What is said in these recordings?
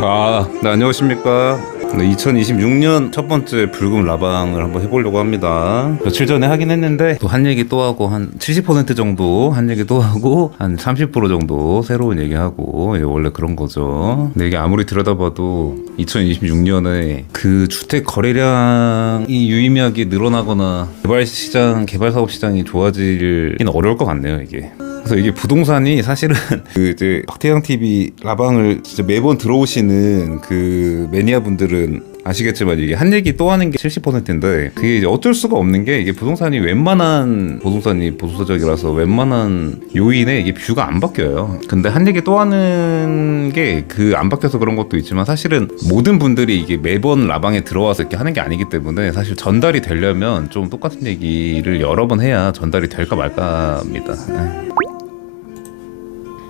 네, 안녕하십니까. 2026년 첫 번째 불금 라방을 한번 해보려고 합니다. 며칠 전에 하긴 했는데 또 한 얘기 또 하고 한 70% 정도 한 얘기 또 하고 한 30% 정도 새로운 얘기하고 원래 그런 거죠. 근데 이게 아무리 들여다봐도 2026년에 그 주택 거래량이 유의미하게 늘어나거나 개발 사업 시장이 좋아지긴 어려울 것 같네요, 이게. 그래서 이게 부동산이 사실은 그 이제 박태영 TV 라방을 진짜 매번 들어오시는 그 매니아 분들은 아시겠지만 이게 한 얘기 또 하는 게 70%인데 그게 이제 어쩔 수가 없는 게 이게 부동산이 웬만한 부동산이 보수적이라서 웬만한 요인에 이게 뷰가 안 바뀌어요. 근데 한 얘기 또 하는 게 그 안 바뀌어서 그런 것도 있지만 사실은 모든 분들이 이게 매번 라방에 들어와서 이렇게 하는 게 아니기 때문에 사실 전달이 되려면 좀 똑같은 얘기를 여러 번 해야 전달이 될까 말까입니다.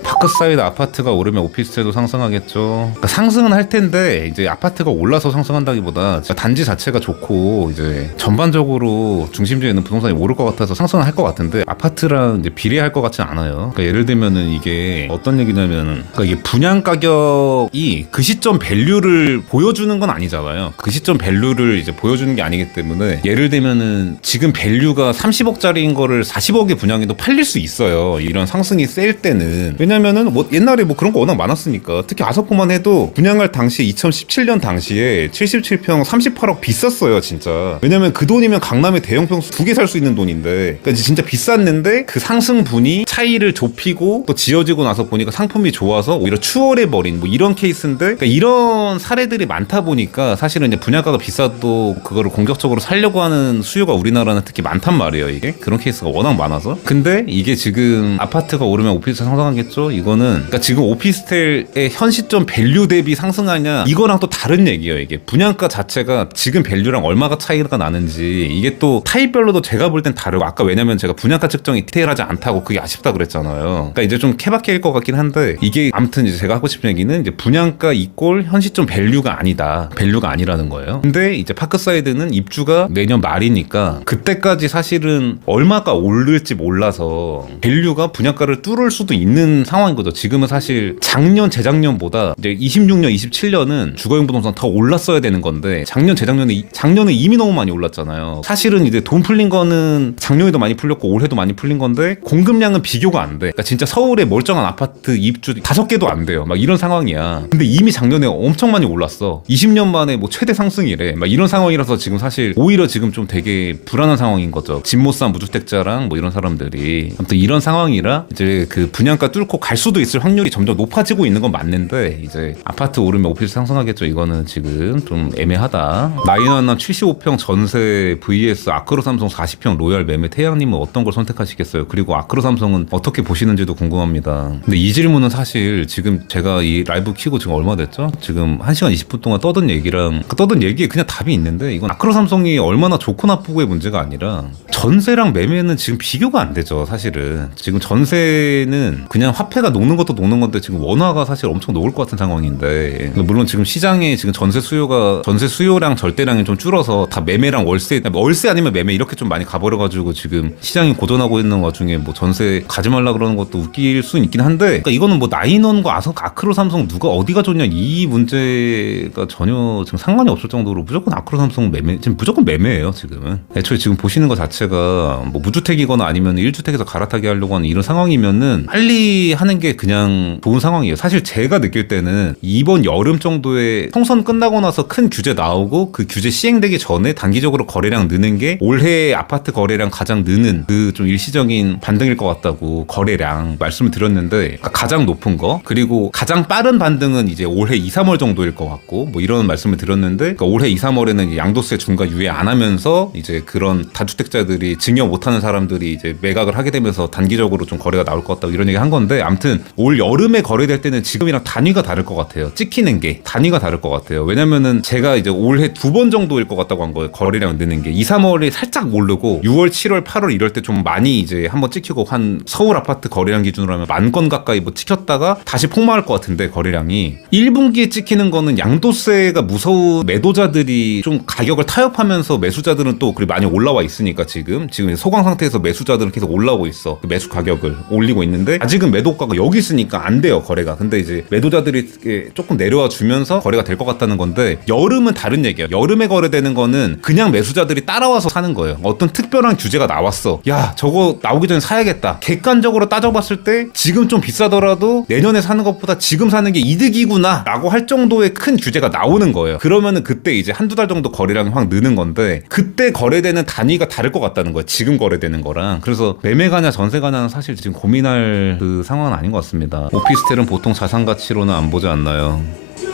파크사이드 아파트가 오르면 오피스텔도 상승하겠죠. 그러니까 상승은 할 텐데 이제 아파트가 올라서 상승한다기보다 단지 자체가 좋고 이제 전반적으로 중심지에 있는 부동산이 오를 것 같아서 상승을 할 것 같은데 아파트랑 이제 비례할 것 같지는 않아요. 그러니까 예를 들면은 이게 어떤 얘기냐면은 그러니까 이게 분양 가격이 그 시점 밸류를 보여주는 건 아니잖아요. 그 시점 밸류를 이제 보여주는 게 아니기 때문에 예를 들면은 지금 밸류가 30억짜리인 거를 40억에 분양해도 팔릴 수 있어요. 이런 상승이 셀 때는. 왜냐면은 뭐 옛날에 뭐 그런 거 워낙 많았으니까. 특히 아서코만 해도 분양할 당시에 2017년 당시에 77평 38억 비쌌어요, 진짜. 왜냐면 그 돈이면 강남에 대형 평수 2개 살 수 있는 돈인데. 그러니까 진짜 비쌌는데 그 상승분이 차이를 좁히고 또 지어지고 나서 보니까 상품이 좋아서 오히려 추월해 버린 뭐 이런 케이스인데 그러니까 이런 사례들이 많다 보니까 사실은 이제 분양가가 비싸도 그거를 공격적으로 살려고 하는 수요가 우리나라는 특히 많단 말이에요, 이게. 그런 케이스가 워낙 많아서. 근데 이게 지금 아파트가 오르면 오피스텔 상승하겠죠? 이거는 그러니까 지금 오피스텔의 현 시점 밸류 대비 상승하냐 이거랑 또 다른 얘기예요. 이게 분양가 자체가 지금 밸류랑 얼마가 차이가 나는지 이게 또 타입별로도 제가 볼 땐 다르고 아까 왜냐면 제가 분양가 측정이 디테일하지 않다고 그게 아쉽다 그랬잖아요. 그러니까 이제 좀 케바케일 것 같긴 한데 이게 아무튼 이제 제가 하고 싶은 얘기는 이제 분양가 이꼴 현 시점 밸류가 아니다. 밸류가 아니라는 거예요. 근데 이제 파크사이드는 입주가 내년 말이니까 그때까지 사실은 얼마가 오를지 몰라서 밸류가 분양가를 뚫을 수도 있는 상황인 거죠. 지금은 사실 작년 재작년보다 이제 26년 27년은 주거용 부동산 더 올랐어야 되는 건데 작년에 이미 너무 많이 올랐잖아요. 사실은 이제 돈 풀린 거는 작년에도 많이 풀렸고 올해도 많이 풀린 건데 공급량은 비교가 안 돼. 그러니까 진짜 서울에 멀쩡한 아파트 입주 5개도 안 돼요. 막 이런 상황이야. 근데 이미 작년에 엄청 많이 올랐어. 20년 만에 뭐 최대 상승이래. 막 이런 상황이라서 지금 사실 오히려 지금 좀 되게 불안한 상황인 거죠. 집 못 산 무주택자랑 뭐 이런 사람들이. 아무튼 이런 상황이라 이제 그 분양가 뚫고 갈 수도 있을 확률이 점점 높아지고 있는 건 맞는데 이제 아파트 오르면 오피스 상승하겠죠. 이거는 지금 좀 애매하다. 마이너남 75평 전세 vs 아크로 삼성 40평 로얄 매매 태양님은 어떤 걸 선택하시겠어요? 그리고 아크로 삼성은 어떻게 보시는지도 궁금합니다. 근데 이 질문은 사실 지금 제가 이 라이브 키고 지금 얼마 됐죠? 지금 1시간 20분 동안 떠든 얘기랑 그 떠든 얘기에 그냥 답이 있는데 이건 아크로 삼성이 얼마나 좋고 나쁘고의 문제가 아니라 전세랑 매매는 지금 비교가 안 되죠. 사실은 지금 전세는 그냥 화폐가 녹는 것도 녹는 건데 지금 원화가 사실 엄청 녹을 것 같은 상황인데 물론 지금 시장에 지금 전세 수요랑 절대량이 좀 줄어서 다 매매랑 월세 아니면 매매 이렇게 좀 많이 가버려가지고 지금 시장이 고전하고 있는 와중에 뭐 전세 가지 말라 그러는 것도 웃길 수는 있긴 한데 그러니까 이거는 뭐 나인원과 아크로 삼성 누가 어디가 좋냐 이 문제가 전혀 지금 상관이 없을 정도로 무조건 아크로 삼성 매매 지금 무조건 매매예요. 지금은 애초에 지금 보시는 것 자체가 뭐 무주택이거나 아니면 1주택에서 갈아타게 하려고 하는 이런 상황이면은 빨리 하는 게 그냥 좋은 상황이에요. 사실 제가 느낄 때는 이번 여름 정도에 총선 끝나고 나서 큰 규제 나오고 그 규제 시행되기 전에 단기적으로 거래량 느는 게 올해 아파트 거래량 가장 느는 그 좀 일시적인 반등일 것 같다고 거래량 말씀을 드렸는데 그러니까 가장 높은 거 그리고 가장 빠른 반등은 이제 올해 2, 3월 정도일 것 같고 뭐 이런 말씀을 드렸는데 그러니까 올해 2, 3월에는 양도세 중과 유예 안 하면서 이제 그런 다주택자들이 증여 못하는 사람들이 이제 매각을 하게 되면서 단기적으로 좀 거래가 나올 것 같다고 이런 얘기 한 건데 아무튼 올 여름에 거래될 때는 지금이랑 단위가 다를 것 같아요. 찍히는 게 단위가 다를 것 같아요. 왜냐면은 제가 이제 올해 2번 정도일 것 같다고 한 거예요. 거래량 느는 게 2, 3월에 살짝 오르고 6월, 7월, 8월 이럴 때 좀 많이 이제 한번 찍히고 한 서울 아파트 거래량 기준으로 하면 10,000건 가까이 뭐 찍혔다가 다시 폭망할 것 같은데 거래량이 1분기에 찍히는 거는 양도세가 무서운 매도자들이 좀 가격을 타협하면서 매수자들은 또 그리 많이 올라와 있으니까 지금 소강 상태에서 매수자들은 계속 올라오고 있어. 그 매수 가격을 올리고 있는데 아직은 매도가가 여기 있으니까 안 돼요 거래가. 근데 이제 매도자들이 조금 내려와 주면서 거래가 될 것 같다는 건데 여름은 다른 얘기야. 여름에 거래되는 거는 그냥 매수자들이 따라와서 사는 거예요. 어떤 특별한 규제가 나왔어. 야 저거 나오기 전에 사야겠다. 객관적으로 따져봤을 때 지금 좀 비싸더라도 내년에 사는 것보다 지금 사는 게 이득이구나 라고 할 정도의 큰 규제가 나오는 거예요. 그러면은 그때 이제 한두 달 정도 거래량이 확 느는 건데 그때 거래되는 단위가 다를 것 같다는 거예요. 지금 거래되는 거랑. 그래서 매매가냐 전세가냐는 사실 지금 고민할 그 상황은 아닌 것 같습니다. 오피스텔은 보통 자산 가치로는 안 보지 않나요?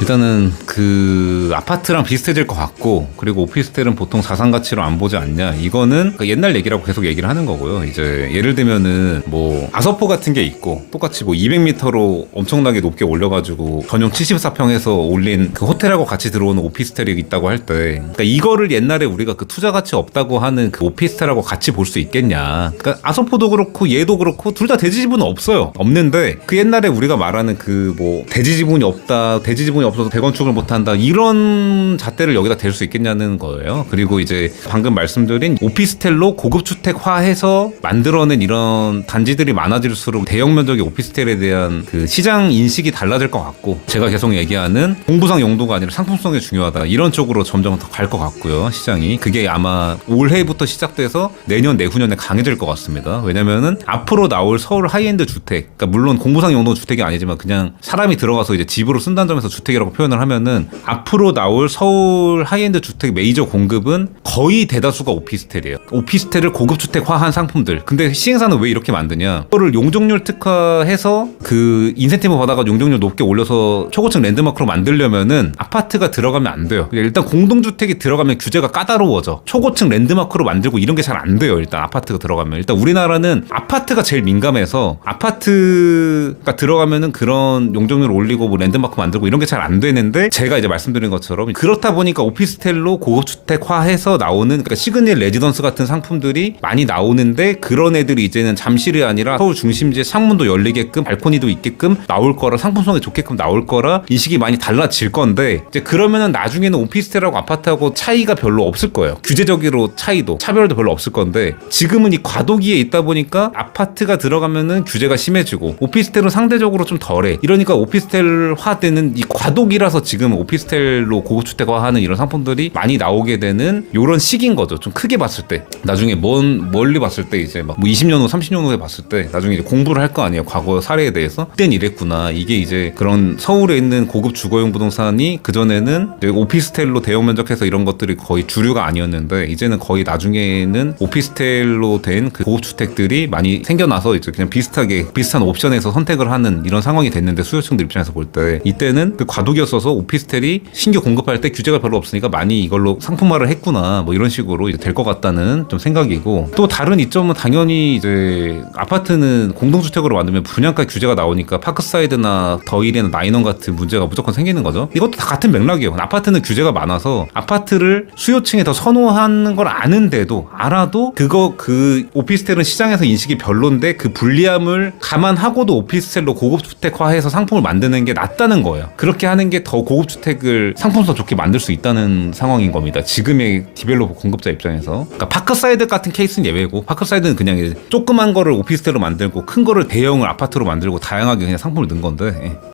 일단은 그 아파트랑 비슷해질 것 같고, 그리고 오피스텔은 보통 자산 가치로 안 보지 않냐, 이거는 옛날 얘기라고 계속 얘기를 하는 거고요. 이제 예를 들면은 뭐 아서포 같은 게 있고 똑같이 뭐 200m로 엄청나게 높게 올려가지고 전용 74평에서 올린 그 호텔하고 같이 들어오는 오피스텔이 있다고 할 때, 그러니까 이거를 옛날에 우리가 그 투자 가치 없다고 하는 그 오피스텔하고 같이 볼 수 있겠냐. 그러니까 아서포도 그렇고 얘도 그렇고 둘 다 대지 지분은 없어요. 없는데 그 옛날에 우리가 말하는 그 뭐 대지 지분이 없다, 대지 지분이 없어서 대건축을 못한다, 이런 잣대를 여기다 댈 수 있겠냐는 거예요. 그리고 이제 방금 말씀드린 오피스텔로 고급 주택화해서 만들어낸 이런 단지들이 많아질수록 대형 면적의 오피스텔에 대한 그 시장 인식이 달라질 것 같고, 제가 계속 얘기하는 공부상 용도가 아니라 상품성이 중요하다, 이런 쪽으로 점점 더 갈 것 같고요. 시장이 그게 아마 올해부터 시작돼서 내년 내후년에 강해질 것 같습니다. 왜냐면은 앞으로 나올 서울 하이엔드 주택, 그러니까 물론 공부상 용도 주택이 아니지만 그냥 사람이 들어가서 이제 집으로 쓴다는 점에서 주택이라고 표현을 하면은, 앞으로 나올 서울 하이엔드 주택 메이저 공급은 거의 대다수가 오피스텔이에요. 오피스텔을 고급 주택화한 상품들. 근데 시행사는 왜 이렇게 만드냐, 그거를 용적률 특화해서 그 인센티브 받아가 용적률 높게 올려서 초고층 랜드마크로 만들려면은 아파트가 들어가면 안 돼요. 일단 공동주택이 들어가면 규제가 까다로워져. 초고층 랜드마크로 만들고 이런 게 잘 안 돼요. 일단 아파트가 들어가면. 일단 우리나라는 아파트가 제일 민감해서, 아파트가 들어가면은 그런 용적률 올리고 뭐 랜드마크 만들고 이런 게 잘 안 되는데, 제가 이제 말씀드린 것처럼 그렇다 보니까 오피스텔로 고급주택화해서 나오는, 그러니까 시그닛 레지던스 같은 상품들이 많이 나오는데, 그런 애들이 이제는 잠실이 아니라 서울 중심지에 창문도 열리게끔 발코니도 있게끔 나올 거라, 상품성이 좋게끔 나올 거라 인식이 많이 달라질 건데, 이제 그러면은 나중에는 오피스텔하고 아파트하고 차이가 별로 없을 거예요. 규제적으로 차이도 차별도 별로 없을 건데, 지금은 이 과도기에 있다 보니까 아파트가 들어가면은 규제가 심해지고 오피스텔은 상대적으로 좀 덜해. 이러니까 오피스텔화되는 이 과도기라서 지금 오피스텔로 고급주택화하는 이런 상품들이 많이 나오게 되는 요런 시기인 거죠. 좀 크게 봤을 때, 나중에 멀리 봤을 때, 이제 막 뭐 20년 후 30년 후에 봤을 때 나중에 이제 공부를 할 거 아니에요. 과거 사례에 대해서 그땐 이랬구나, 이게 이제 그런 서울에 있는 고급 주거용 부동산이 그전에는 오피스텔로 대형 면적해서 이런 것들이 거의 주류가 아니었는데, 이제는 거의 나중에는 오피스텔로 된 그 고급주택들이 많이 생겨나서 이제 그냥 비슷한 옵션에서 선택을 하는 이런 상황이 됐는데, 수요층들 입장에서 볼 때 이때는 그 과도기였어서 오피스텔이 신규 공급할 때 규제가 별로 없으니까 많이 이걸로 상품화를 했구나, 뭐 이런 식으로 이제 될 것 같다는 좀 생각이고, 또 다른 이점은 당연히 이제 아파트는 공동주택으로 만들면 분양가 규제가 나오니까 파크사이드나 더힐이나 나인원 같은 문제가 무조건 생기는 거죠. 이것도 다 같은 맥락이에요. 아파트는 규제가 많아서 아파트를 수요층에 더 선호하는 걸 아는데도, 알아도 그 오피스텔은 시장에서 인식이 별론데 그 불리함을 감안하고도 오피스텔로 고급주택화해서 상품을 만드는 게 낫다는 거예요. 그렇게 하는 게 더 고급주택을 상품성 좋게 만들 수 있다는 상황인 겁니다. 지금의 디벨로퍼 공급자 입장에서. 그러니까 파크사이드 같은 케이스는 예외고, 파크사이드는 그냥 이제 조그만 거를 오피스텔로 만들고 큰 거를 대형을 아파트로 만들고 다양하게 그냥 상품을 넣은 건데,